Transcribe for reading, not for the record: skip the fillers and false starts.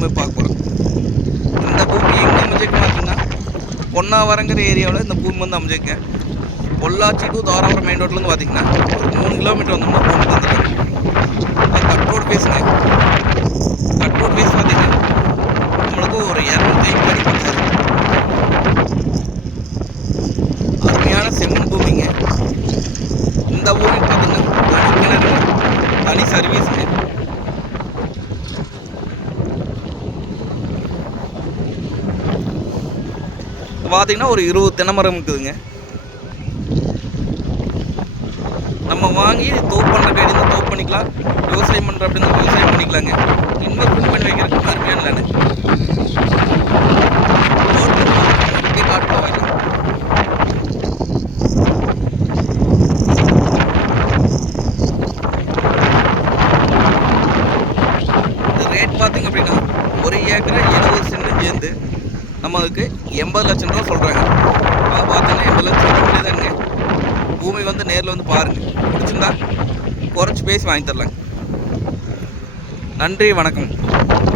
நம்ம பார்க்க போகிறோம். இந்த பூமி எங்கே அமைஞ்சிருக்கு பார்த்தீங்கன்னா பொன்னாவரங்கிற ஏரியாவில் இந்த பூமி வந்து அமைஞ்சிருக்கு. பொள்ளாச்சி டு தாராபுரம் மெயின் ரோட்லேருந்து பார்த்தீங்கன்னா ஒரு 3 கிலோமீட்டர் வந்தோம்னா பூமி வந்துருக்காங்க. கட் ரோடு பேசுங்க. கட் ரோடு பேஸ் பார்த்தீங்கன்னா நம்மளுக்கு ஒரு 250 அடி பக்கம் வரும். அருமையான செம்மண் பூமிங்க. இந்த பூமி பார்த்தீங்கன்னா கிணறு தனி சர்வீஸுங்க. பார்த்தீங்கன்னா ஒரு 20 தென்னை மரம் இருக்குதுங்க. நம்ம வாங்கி தோப்பு பண்ணுற கைடு இருந்தால் தோப்பு பண்ணிக்கலாம், விவசாயம் பண்ணுற அப்படின்னா விவசாயம் பண்ணிக்கலாங்க. இன்வெஸ்ட்மெண்ட் பண்ணி வைக்கிறதுக்கு அருமையான லேண்டு. இந்த ரேட் பார்த்தீங்க அப்படின்னா 1 ஏக்கரை 70 சென்ட் சேர்ந்து நம்மளுக்கு 80 லட்சம் ரூபா சொல்கிறாங்க. அதை பார்த்தீங்கன்னா 80 லட்சம் ரூபாய் தானுங்க. பூமி வந்து நேரில் வந்து பாருங்கள், பிடிச்சிருந்தா குறைச்சி பேசி வாங்கி தரலாங்க. நன்றி, வணக்கம்.